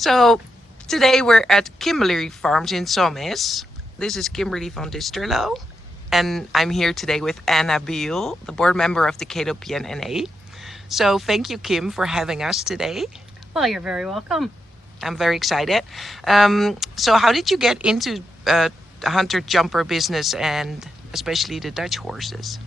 So today we're at Kimberlee Farms in Somis. This is Kimberlee van Disterlo, and I'm here today with Anna Beal, the board member of the KWPN-NA. So thank you, Kim, for having us today. Well, you're very welcome. I'm very excited. So how did you get into the hunter jumper business and especially the Dutch horses?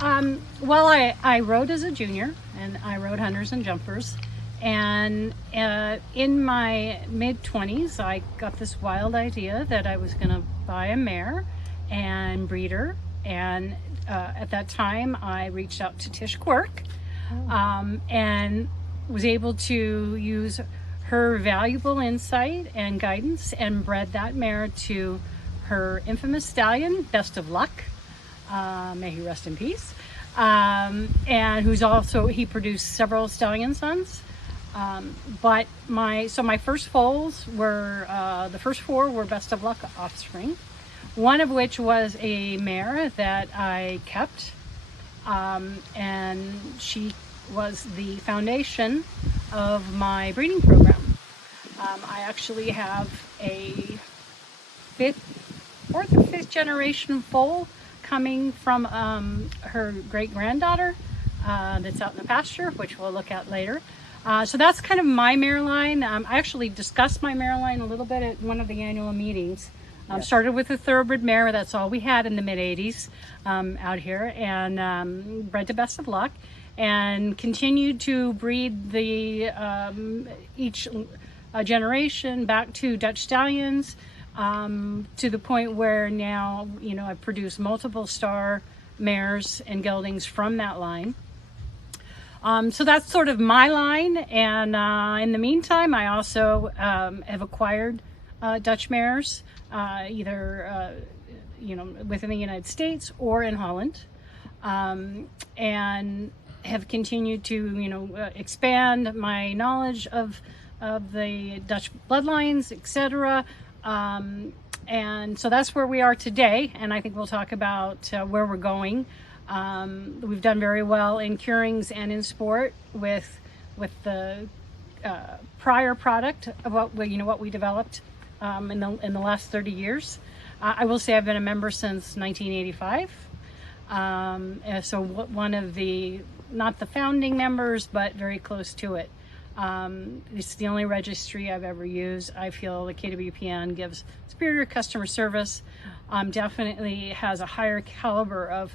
Well, I rode as a junior, and I rode hunters and jumpers. And in my mid-20s, I got this wild idea that I was going to buy a mare and breed her. And at that time, I reached out to Tish Quirk and was able to use her valuable insight and guidance and bred that mare to her infamous stallion, Best of Luck. May he rest in peace. And he produced several stallion sons. But my first foals were, the first four were Best of Luck offspring, one of which was a mare that I kept, and she was the foundation of my breeding program. I actually have a fourth or fifth generation foal coming from her great granddaughter that's out in the pasture, which we'll look at later. So that's kind of my mare line. I actually discussed my mare line a little bit at one of the annual meetings. Started with a thoroughbred mare, that's all we had in the mid 80s out here, and bred to Best of Luck, and continued to breed the each generation back to Dutch stallions, to the point where now, I've produced multiple star mares and geldings from that line. So that's sort of my line, and in the meantime, I also have acquired Dutch mares, either within the United States or in Holland, and have continued to expand my knowledge of the Dutch bloodlines, etc. And so that's where we are today, and I think we'll talk about where we're going. We've done very well in curings and in sport with the prior product of what we developed in the last 30 years. I will say I've been a member since 1985. So one of the, not the founding members, but very close to it. It's the only registry I've ever used. I feel the KWPN gives superior customer service, definitely has a higher caliber of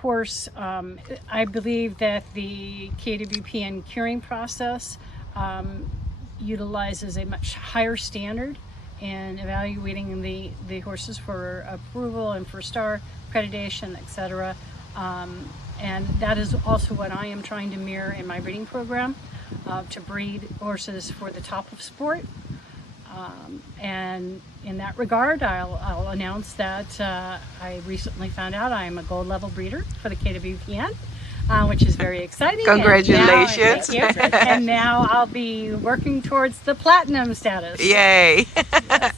horse. I believe that the KWPN curing process utilizes a much higher standard in evaluating the horses for approval and for star accreditation, etc. And that is also what I am trying to mirror in my breeding program, to breed horses for the top of sport. And in that regard, I'll announce that I recently found out I am a gold level breeder for the KWPN, which is very exciting. Congratulations. And now I'll be working towards the platinum status. Yay. Yes.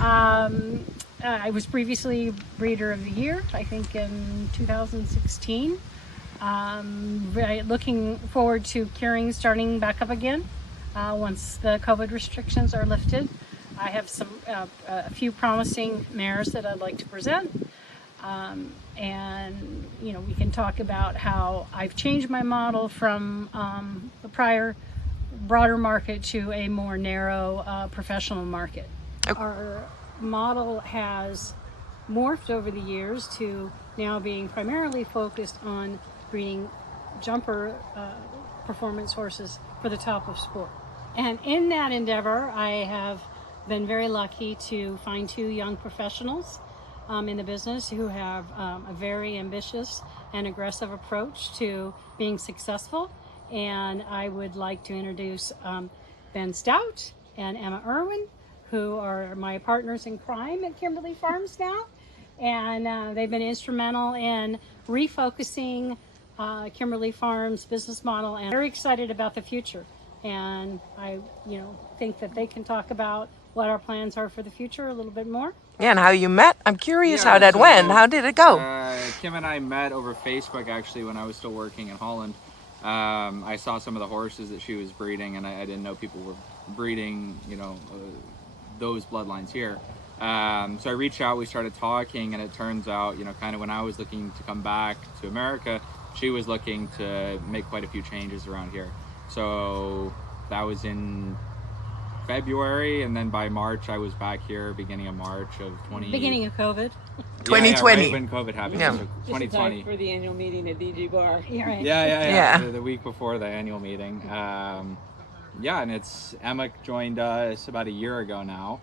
I was previously breeder of the year, I think in 2016. Looking forward to curing starting back up again once the COVID restrictions are lifted. I have a few promising mares that I'd like to present, and we can talk about how I've changed my model from the prior broader market to a more narrow professional market. Okay. Our model has morphed over the years to now being primarily focused on breeding jumper performance horses for the top of sport. And in that endeavor, I have been very lucky to find two young professionals in the business who have a very ambitious and aggressive approach to being successful. And I would like to introduce Ben Stout and Emma Irwin, who are my partners in crime at Kimberlee Farms now. And they've been instrumental in refocusing Kimberlee Farms business model, and very excited about the future. And I think that they can talk about what our plans are for the future a little bit more. Yeah, and how you met. I'm curious how that went. How did it go? Kim and I met over Facebook actually when I was still working in Holland. I saw some of the horses that she was breeding, and I didn't know people were breeding, you know, those bloodlines here. So I reached out, we started talking, and it turns out, you know, kind of when I was looking to come back to America, she was looking to make quite a few changes around here. So that was in February, and then by March I was back here, beginning of March of Beginning of COVID. 2020. Yeah, right when COVID happened. Yeah. So Just 2020. for the annual meeting at DG Bar. Yeah, right. Yeah. Yeah. The week before the annual meeting. Yeah, and it's Emma joined us about a year ago now.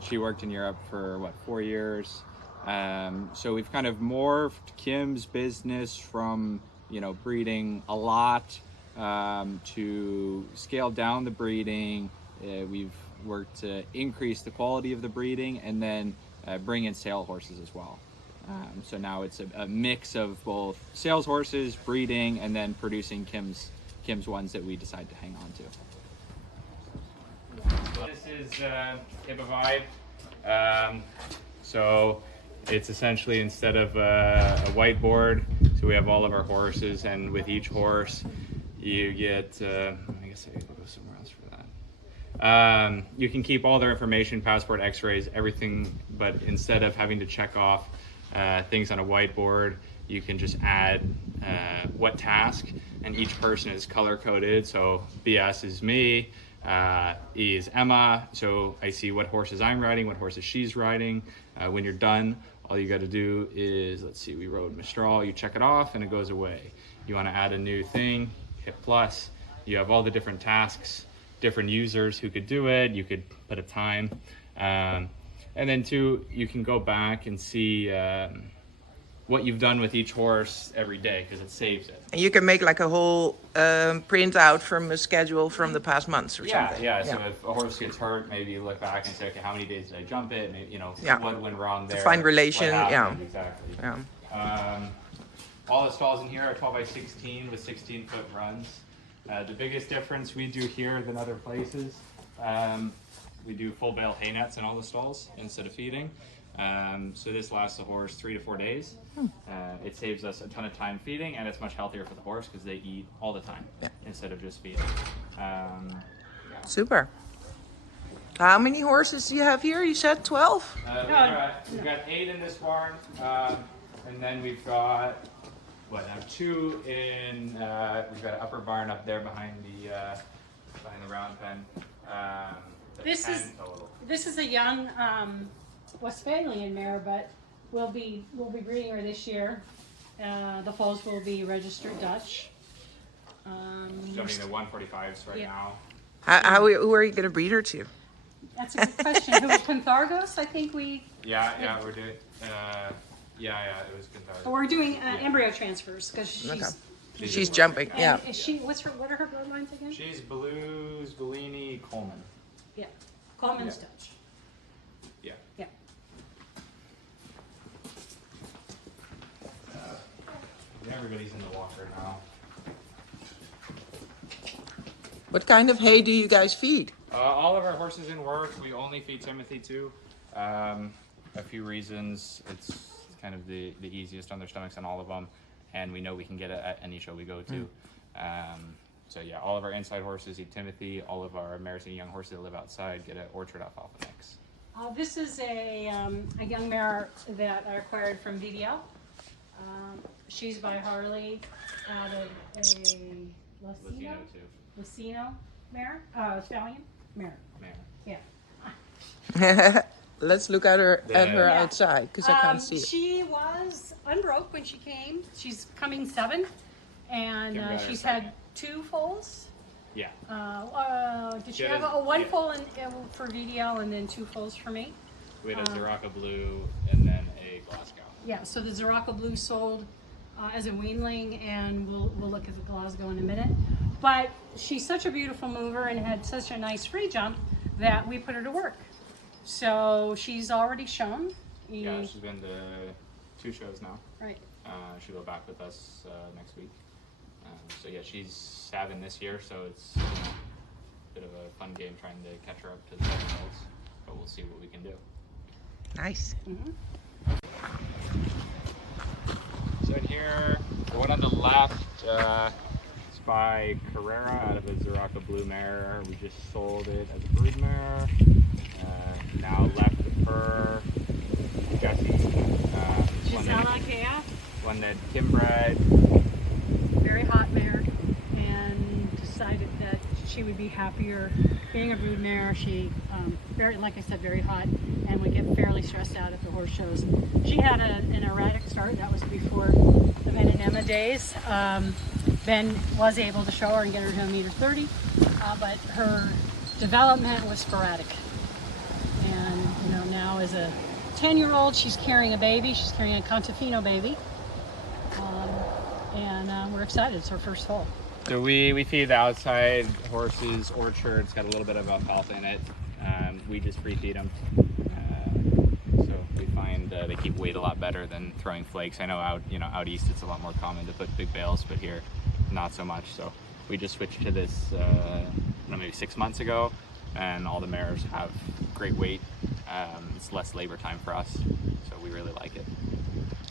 She worked in Europe for what, 4 years. So we've kind of morphed Kim's business from, you know, breeding a lot to scale down the breeding. We've worked to increase the quality of the breeding, and then bring in sale horses as well. So now it's a mix of both sales horses, breeding, and then producing Kim's ones that we decide to hang on to. This is Vibe. So it's essentially, instead of a whiteboard, so we have all of our horses, and with each horse you get, I guess I gotta go somewhere else for that. You can keep all their information, passport, x-rays, everything, but instead of having to check off things on a whiteboard, you can just add what task, and each person is color coded. So BS is me, E is Emma, so I see what horses I'm riding, what horses she's riding. When you're done, all you got to do is, let's see, we rode Mistral, you check it off and it goes away. You want to add a new thing, hit plus. You have all the different tasks, different users who could do it. You could put a time, and then two, you can go back and see what you've done with each horse every day, because it saves it. And you can make like a whole printout from a schedule from the past months or something. Yeah. So if a horse gets hurt, maybe you look back and say, okay, how many days did I jump it? Maybe, you know, Yeah. what went wrong there. To find relation, what yeah. happened, Exactly. Yeah. All the stalls in here are 12 by 16 with 16-foot runs. The biggest difference we do here than other places, we do full bale hay nets in all the stalls instead of feeding. So this lasts the horse 3 to 4 days. It saves us a ton of time feeding, and it's much healthier for the horse because they eat all the time instead of just feeding. Super. How many horses do you have here? You said 12? We've got 8 in this barn, and then we've got, two in, we've got an upper barn up there behind the round pen. This 10 is- total. This is a young Westphalian mare, but we'll be breeding her this year. The foals will be registered Dutch. Jumping the 145s right Yeah. now. Who are you going to breed her to? That's a good question. Who was Panthargos? I think Yeah, we're doing, it was good. we're doing embryo transfers because Okay. she's. She's jumping, And yeah. is she? What are her bloodlines again? She's Blues, Bellini, Coleman. Yeah, Coleman's Yeah. Dutch. Yeah. Yeah. Everybody's in the walker now. What kind of hay do you guys feed? All of our horses in work, we only feed Timothy too. A few reasons. It's kind of the easiest on their stomachs on all of them, and we know we can get it at any show we go to. So yeah, all of our inside horses eat Timothy. All of our mares and young horses that live outside get an orchard alfalfa mix. This is a young mare that I acquired from VBL. She's by Harley out of a Latino too. Lucino mare, stallion mare. Mare. Yeah. Let's look at her Yeah. outside, because I can't see it. She was unbroke when she came. She's coming 7, and Kimberlee she's second. had 2 foals. Yeah. Did she She have had a 1 yeah. foal for VDL and then 2 foals for me? We had a Ziraca Blue and then a Glasgow. Yeah, so the Ziraca Blue sold as a weanling, and we'll look at the Glasgow in a minute. But she's such a beautiful mover and had such a nice free jump that we put her to work. So she's already shown. Yeah, she's been to 2 shows now. Right. She'll go back with us next week. So yeah, she's 7 this year, so it's a bit of a fun game trying to catch her up to the 7-year-olds, but we'll see what we can do. Nice. So in here, The one on the left is by Carrera out of a Zeraka Blue Mare. We just sold it as a brood mare. Now left with her, Jessie. One that Kim bred. Very hot mare, and decided that she would be happier being a brood mare. She, very, like I said, very hot, and would get fairly stressed out at the horse shows. She had an erratic start. That was before the Ben and Emma days. Ben was able to show her and get her to 1.30 m, but her development was sporadic. And you know, now as a 10-year-old, she's carrying a baby. She's carrying a Contafino baby, and we're excited. It's her first foal. So we feed the outside horses orchard. It's got a little bit of alfalfa in it. We just free feed them. So we find they keep weight a lot better than throwing flakes. I know out east it's a lot more common to put big bales, but here not so much. So we just switched to this maybe 6 months ago, and all the mares have great weight. It's less labor time for us, so we really like it.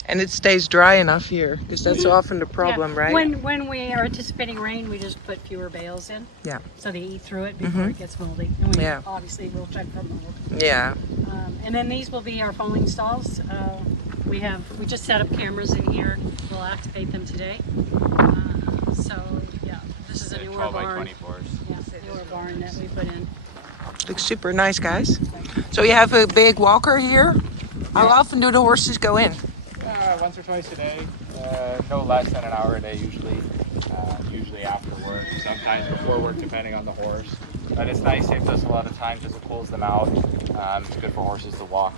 And it stays dry enough here, because that's often the problem, yeah. right? When we are anticipating rain, we just put fewer bales in. Yeah. So they eat through it before it gets moldy. And we obviously will check for mold. Yeah. And then these will be our foaling stalls. We just set up cameras in here. We'll activate them today. So yeah, this is a newer 12 barn. by 24s. Yeah, newer barn that we put in. Looks super nice, guys. So you have a big walker here. How often do the horses go in? Once or twice a day, no less than an hour a day usually. Usually after work, sometimes before work, depending on the horse. But it's nice, saves us a lot of time because it pulls them out. It's good for horses to walk.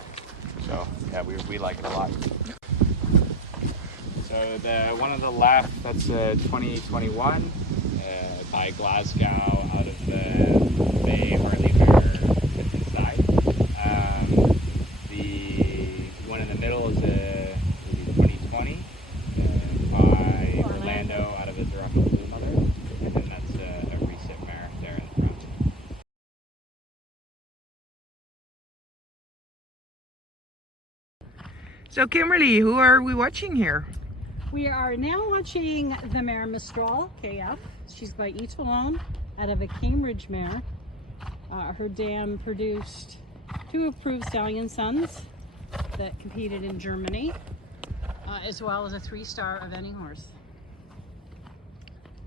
So yeah, we like it a lot. So the one on the left, that's 2021 by Glasgow out of the Bay Harley Mare inside. The one in the middle is a 2020 by Orlando out of a Zeraka Blue Mother, and then that's a recent mare there in the front. So Kimberlee, who are we watching here? We are now watching the mare Mistral, KF. She's by each alone out of a Cambridge mare. Her dam produced 2 approved stallion sons that competed in Germany, as well as a 3-star eventing horse.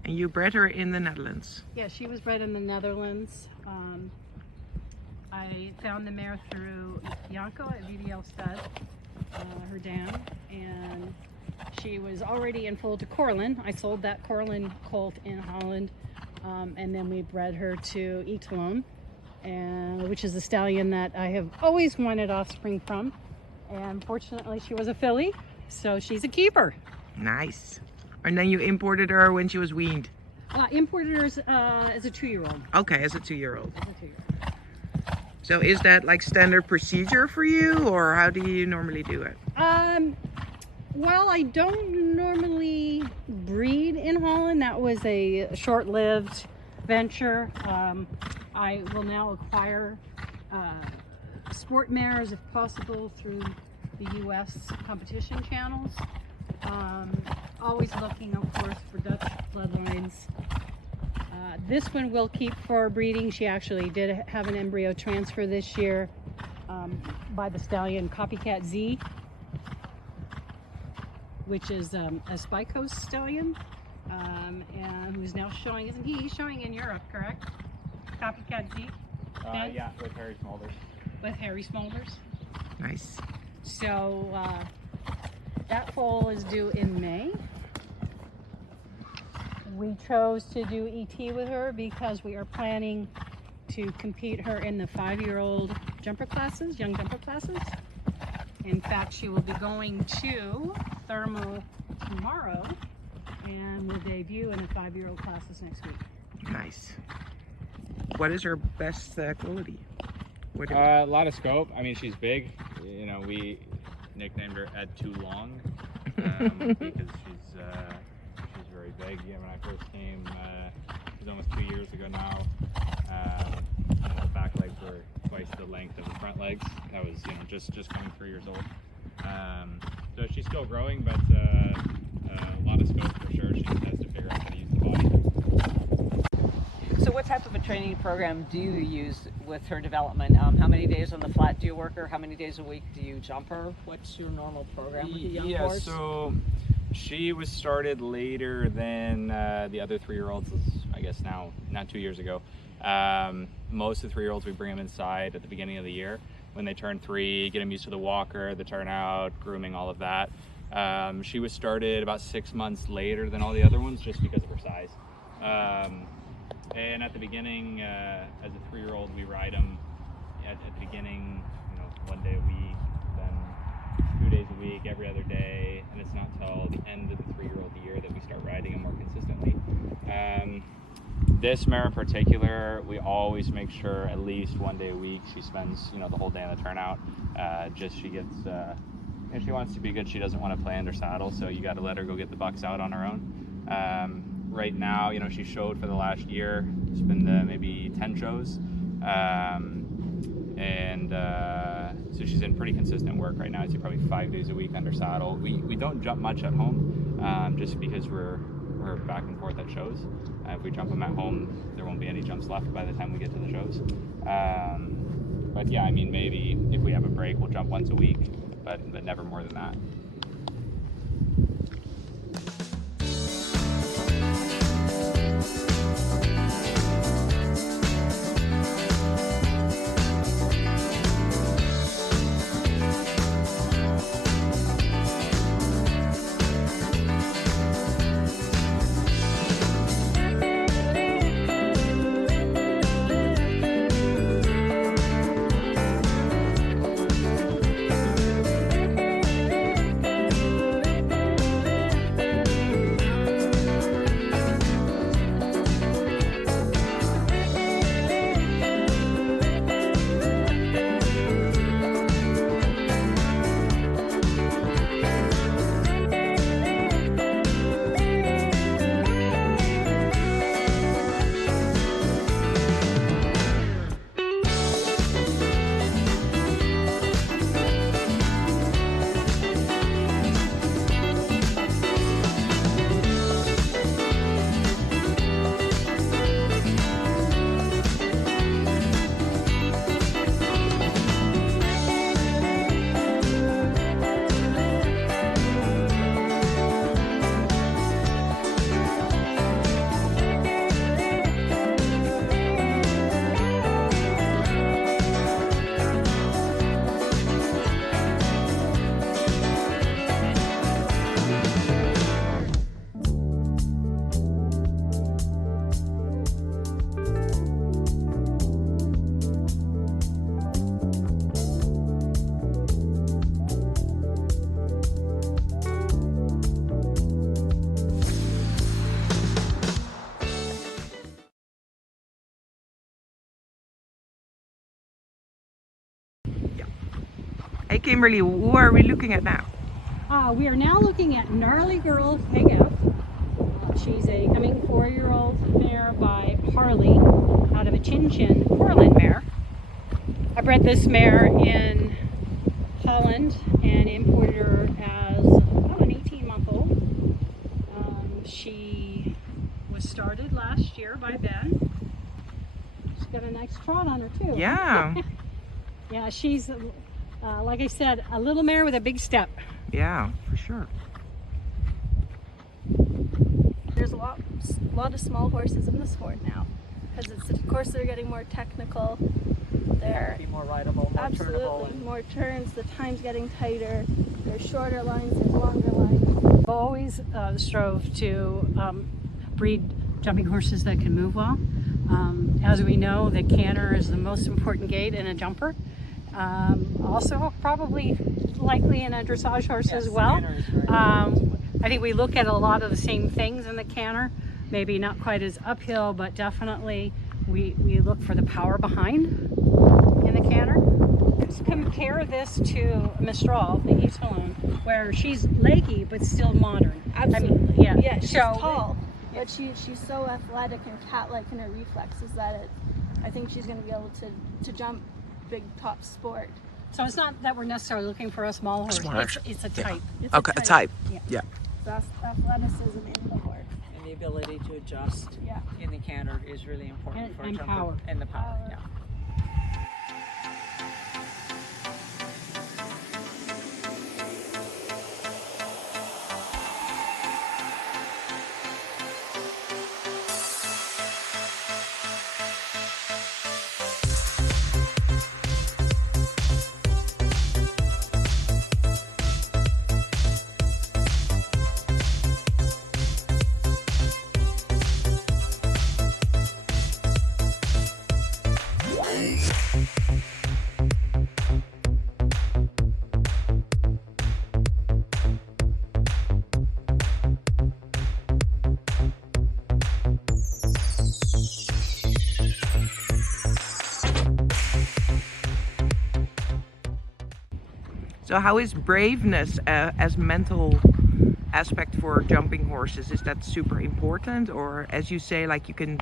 And you bred her in the Netherlands. Yeah, she was bred in the Netherlands. I found the mare through Janko at VDL Stud, her dam, and she was already in foal to Corlin. I sold that Corlin colt in Holland, and then we bred her to Etalon, which is a stallion that I have always wanted offspring from. And fortunately, she was a filly, so she's a keeper. Nice. And then you imported her when she was weaned? Imported her as a 2-year-old. Okay, as a 2-year-old. As a 2-year-old. So is that like standard procedure for you, or how do you normally do it? Well, I don't normally breed in Holland. That was a short-lived venture. I will now acquire sport mares, if possible, through the U.S. competition channels. Always looking, of course, for Dutch bloodlines. This one we'll keep for breeding. She actually did have an embryo transfer this year by the stallion Copycat Z, which is a Spike Coast stallion, and who's now showing, isn't he? He's showing in Europe, correct? Copycat Z? Yeah, with Harry Smolders. With Harry Smolders. Nice. So that foal is due in May. We chose to do ET with her because we are planning to compete her in the 5-year-old jumper classes, young jumper classes. In fact, she will be going to Thermo tomorrow and will debut in the 5-year-old classes next week. Nice. What is her best quality? A lot of scope. I mean, she's big. You know, we nicknamed her Ed Too Long because she's very big. Yeah, when I first came, it was almost 2 years ago now. The back legs were twice the length of the front legs. That was, just coming 3 years old. So she's still growing, but a lot of scope for sure. She just has to figure out how to use the body. So what type of a training program do you use with her development? How many days on the flat do you work her? How many days a week do you jump her? What's your normal program with the young horse? So she was started later than the other 3-year-olds, I guess now, not 2 years ago. Most of the 3-year-olds, we bring them inside at the beginning of the year. When they turn 3, get them used to the walker, the turnout, grooming, all of that. She was started about 6 months later than all the other ones just because of her size. And at the beginning, as a 3-year-old, we ride them at the beginning, 1 day a week, then 2 days a week, every other day, and it's not till the end of the 3-year-old year that we start riding them more consistently. This mare in particular, we always make sure at least 1 day a week she spends, the whole day on the turnout. She gets, if she wants to be good, she doesn't want to play under saddle, so you got to let her go get the bucks out on her own. Right now, she showed for the last year. It's been maybe 10 shows. So she's in pretty consistent work right now. I'd say probably 5 days a week under saddle. We don't jump much at home, just because we're back and forth at shows. If we jump them at home, there won't be any jumps left by the time we get to the shows. But yeah, I mean, maybe if we have a break, we'll jump once a week, but never more than that. Hey Kimberlee, who are we looking at now? We are now looking at Gnarly Girl KF. She's a coming 4-year-old mare by Harley out of a Chin Chin Portland mare. I bred this mare in Holland and imported her as about an 18-month-old. She was started last year by Ben. She's got a nice trot on her too. Yeah. Yeah, she's like I said, a little mare with a big step. Yeah, for sure. There's a lot of small horses in the sport now, because it's, of course, they're getting more technical. They're Be more rideable, more absolutely turnable. And more turns. The time's getting tighter. There's shorter lines. There's longer lines. I've always strove to breed jumping horses that can move well. As we know, the canter is the most important gait in a jumper. Also, probably likely in a dressage horse as well. canter is very important. I think we look at a lot of the same things in the canter. Maybe not quite as uphill, but definitely we look for the power behind in the canter. Let's compare this to Mistral, the Etalon, where she's leggy but still modern. Absolutely. I mean, yeah. She's So, tall, but she's so athletic and cat-like in her reflexes that I think she's going to be able to jump big top sport. So it's not that we're necessarily looking for a small horse. Small It's a type. It's Okay, a type. Yeah. Yeah. That's athleticism in the horse. And the ability to adjust Yeah. in the canter is really important And- for a and jumper. power. And the power, Power. yeah. So how is braveness as mental aspect for jumping horses? Is that super important, or as you say, like you can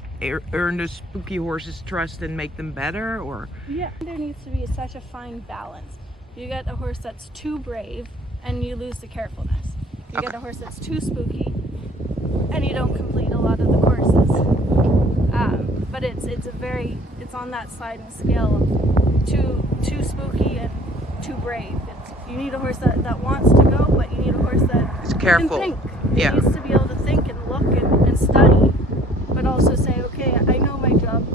earn the spooky horses' trust and make them better, or? Yeah. There needs to be such a fine balance. You get a horse that's too brave and you lose the carefulness. You get Okay. a horse that's too spooky and you don't complete a lot of the courses. But it's on that sliding scale of too spooky and too brave. You need a horse that wants to go, but you need a horse that It's careful. can think. Yeah. It needs to be able to think and look and study, but also say, okay, I know my job,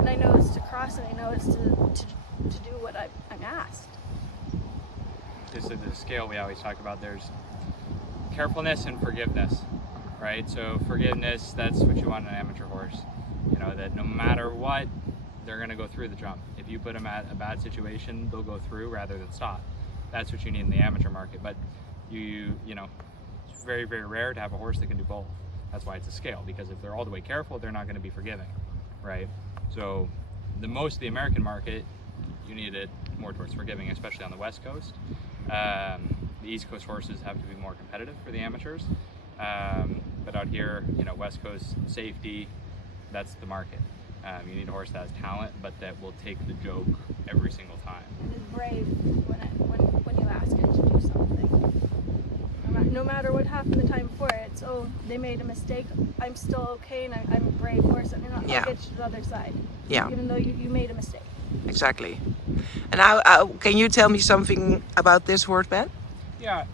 and I know it's to cross, and I know it's to do what I'm asked. This is the scale we always talk about. There's carefulness and forgiveness, right? So forgiveness, that's what you want in an amateur horse. You know, that no matter what, they're going to go through the jump. If you put them at a bad situation, they'll go through rather than stop. That's what you need in the amateur market. But you know, it's very, very rare to have a horse that can do both. That's why it's a scale, because if they're all the way careful, they're not going to be forgiving, right? So most of the American market, you need it more towards forgiving, especially on the West Coast. The East Coast horses have to be more competitive for the amateurs. But out here, you know, West Coast safety, that's the market. You need a horse that has talent, but that will take the joke every single time. And is brave when you ask it to do something. No matter what happened the time before, it's, oh, they made a mistake, I'm still okay, and I'm a brave horse, and I'll Yeah. get you to the other side. Yeah. Even though you made a mistake. Exactly. And can you tell me something about this horse, Ben? Yeah,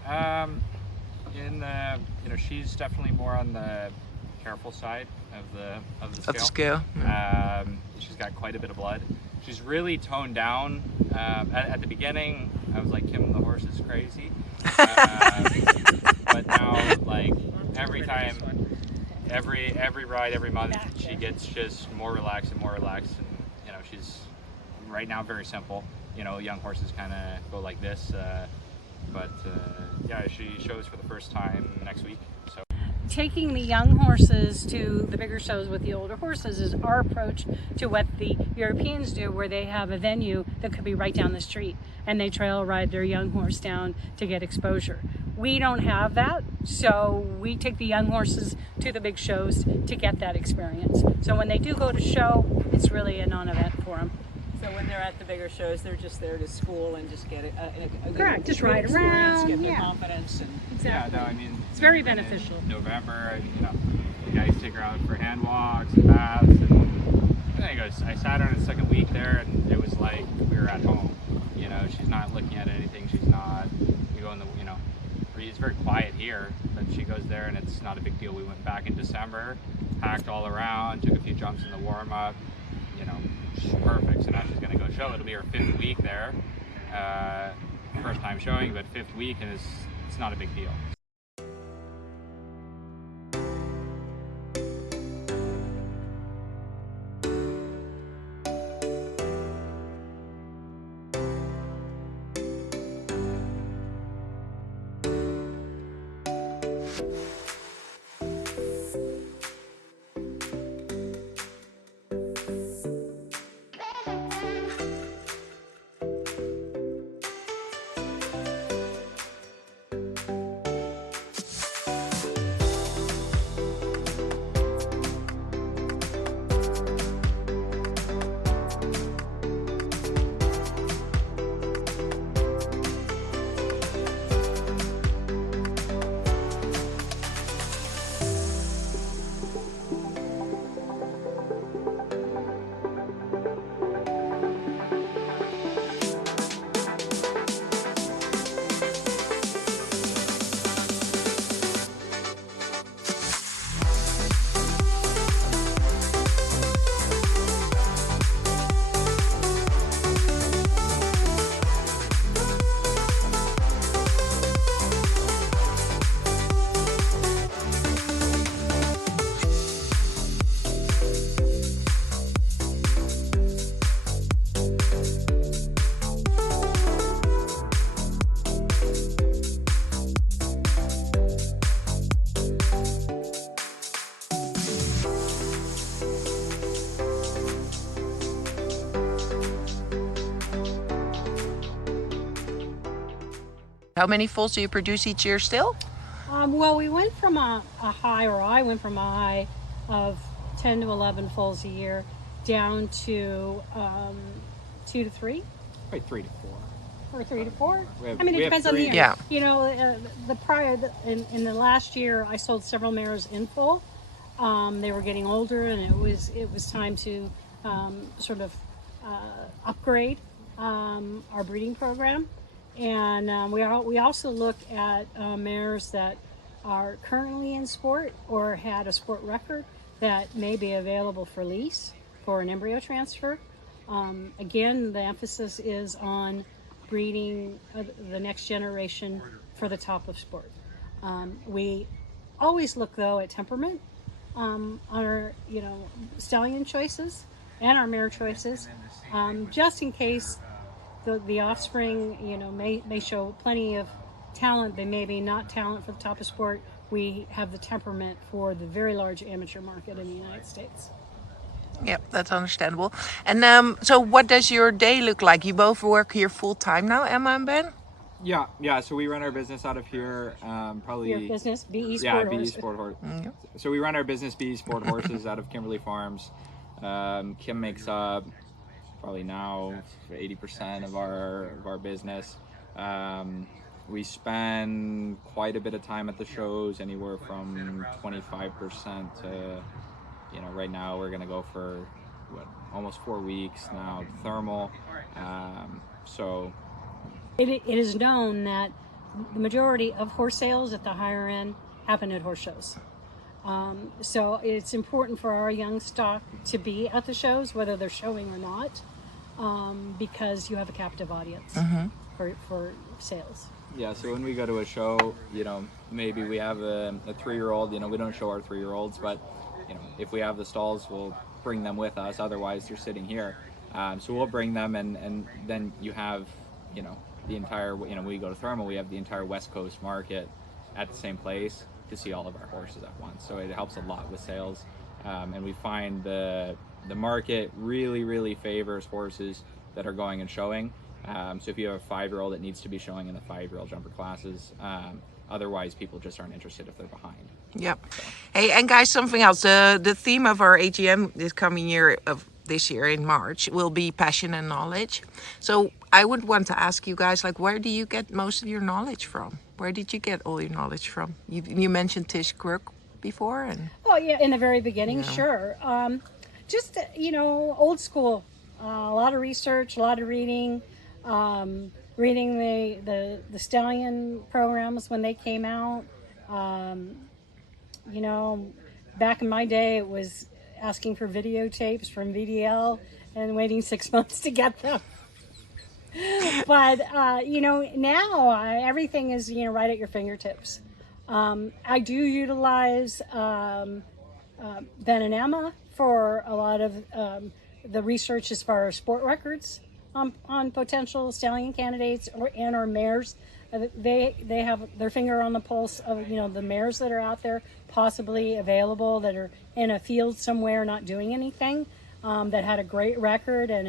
you know, she's definitely more on the careful side of the scale. Of the scale. She's got quite a bit of blood. She's really toned down. At the beginning, I was like, Kim, the horse is crazy. But now, like every time, every ride, every month, she gets just more relaxed and more relaxed. And you know, she's right now very simple. You know, young horses kind of go like this. But yeah, she shows for the first time next week. So Taking the young horses to the bigger shows with the older horses is our approach to what the Europeans do, where they have a venue that could be right down the street and they trail ride their young horse down to get exposure. We don't have that, so we take the young horses to the big shows to get that experience. So when they do go to show, it's really a non-event for them. So when they're at the bigger shows, they're just there to school and just get a good Correct, just ride experience, around, get their yeah. confidence. And yeah, no, I mean, It's very in beneficial. November, you know, the guys take her out for hand walks and baths, and I sat her in the second week there, and it was like we were at home. You know, she's not looking at anything. She's not. You go in the, you know, it's very quiet here, but she goes there, and it's not a big deal. We went back in December, packed all around, took a few jumps in the warm up. You know, she's perfect. So now she's going to go show. It'll be her 5th week there. First time showing, but 5th week, and it's not a big deal. How many foals do you produce each year still? Well, we went from a high, or I went from a high of 10 to 11 foals a year down to 2 to 3. Probably 3 to 4. Or 3 to 4. We have- I mean, we it have depends on the 3. year. Yeah. You know, in the last year, I sold several mares in foal. They were getting older, and it was time to sort of upgrade our breeding program. And we also look at mares that are currently in sport or had a sport record that may be available for lease for an embryo transfer. Again, the emphasis is on breeding the next generation for the top of sport. We always look though at temperament on our stallion choices and our mare choices, just in case the offspring may show plenty of talent. They may be not talent for the top of sport. We have the temperament for the very large amateur market in the United States. Yep, that's understandable. And so what does your day look like? You both work here full time now, Emma and Ben? Yeah. So we run our business out of here. Probably. Your business, B E Yeah, Sporthorses. B E Sporthorses. So we run our business, B E Sporthorses, out of Kimberlee Farms. Kim makes up probably now 80% of our business. We spend quite a bit of time at the shows, anywhere from 25% to, right now we're gonna go for almost 4 weeks now, thermal. So It is known that the majority of horse sales at the higher end happen at horse shows. So it's important for our young stock to be at the shows, whether they're showing or not, because you have a captive audience for sales. yeah, so when we go to a show, maybe we have a 3-year-old, we don't show our 3-year-olds, but if we have the stalls, we'll bring them with us. Otherwise, they're sitting here. So we'll bring them, and then you have, the entire, we go to thermal, we have the entire West Coast market at the same place to see all of our horses at once. So it helps a lot with sales. And we find the market really favors horses that are going and showing. So if you have a 5-year-old, it needs to be showing in the 5-year-old jumper classes. Otherwise, people just aren't interested if they're behind. Yep. Hey, and guys, something else. The theme of our AGM this year in March will be passion and knowledge. So I would want to ask you guys, where do you get most of your knowledge from? Where did you get all your knowledge from? You mentioned Tish Crook before, and Oh yeah, in the very beginning, sure. Just old school. A lot of research, a lot of reading. Reading the stallion programs when they came out. Back in my day, it was asking for videotapes from VDL and waiting 6 months to get them. But now everything is right at your fingertips. I do utilize Ben and Emma for a lot of the research as far as sport records on potential stallion candidates or mares. They have their finger on the pulse of the mares that are out there possibly available, that are in a field somewhere not doing anything, that had a great record and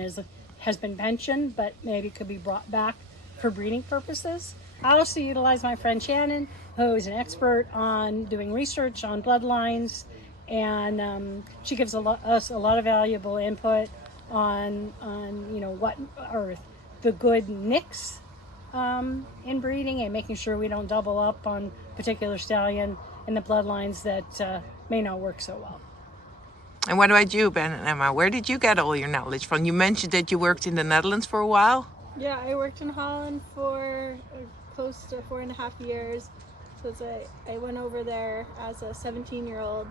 has been pensioned but maybe could be brought back for breeding purposes. I also utilize my friend Shannon, who is an expert on doing research on bloodlines, and she gives us a lot of valuable input on what are the good nicks in breeding, and making sure we don't double up on particular stallion in the bloodlines that may not work so well. And what about you, Ben and Emma? Where did you get all your knowledge from? You mentioned that you worked in the Netherlands for a while. Yeah, I worked in Holland for close to 4.5 years. So I went over there as a 17-year-old,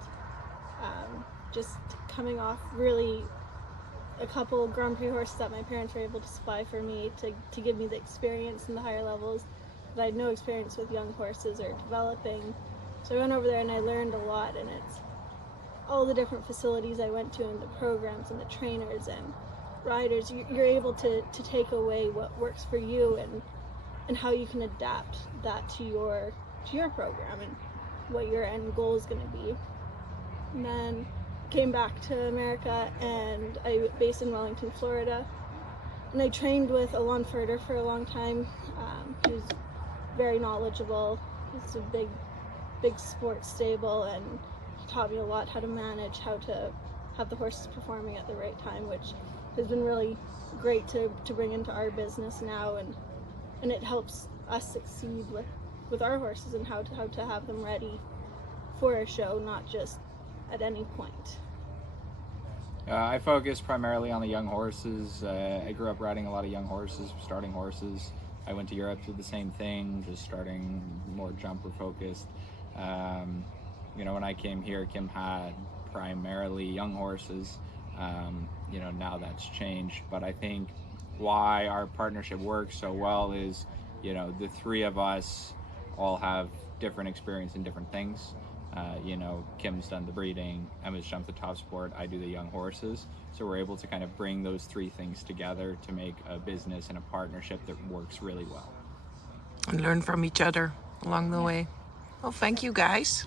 just coming off really a couple Grand Prix horses that my parents were able to supply for me to give me the experience in the higher levels. But I had no experience with young horses or developing. So I went over there and I learned a lot, and it's all the different facilities I went to and the programs and the trainers and riders. You're able to take away what works for you and how you can adapt that to your program and what your end goal is going to be. And then came back to America, and I based in Wellington, Florida, and I trained with a lawn herder for a long time. He was very knowledgeable. It's a big sports stable, and he taught me a lot how to manage, how to have the horses performing at the right time, which has been really great to bring into our business now, and it helps us succeed with our horses and how to have them ready for a show, not just at any point. I focus primarily on the young horses. I grew up riding a lot of young horses, starting horses. I went to Europe, did the same thing, just starting more jumper focused. You know, when I came here, Kim had primarily young horses. You know, now that's changed, but I think why our partnership works so well is, you know, the three of us all have different experience in different things. You know, Kim's done the breeding, Emma's jumped the top sport, I do the young horses. So we're able to kind of bring those three things together to make a business and a partnership that works really well. And learn from each other along the way. Well, thank you guys.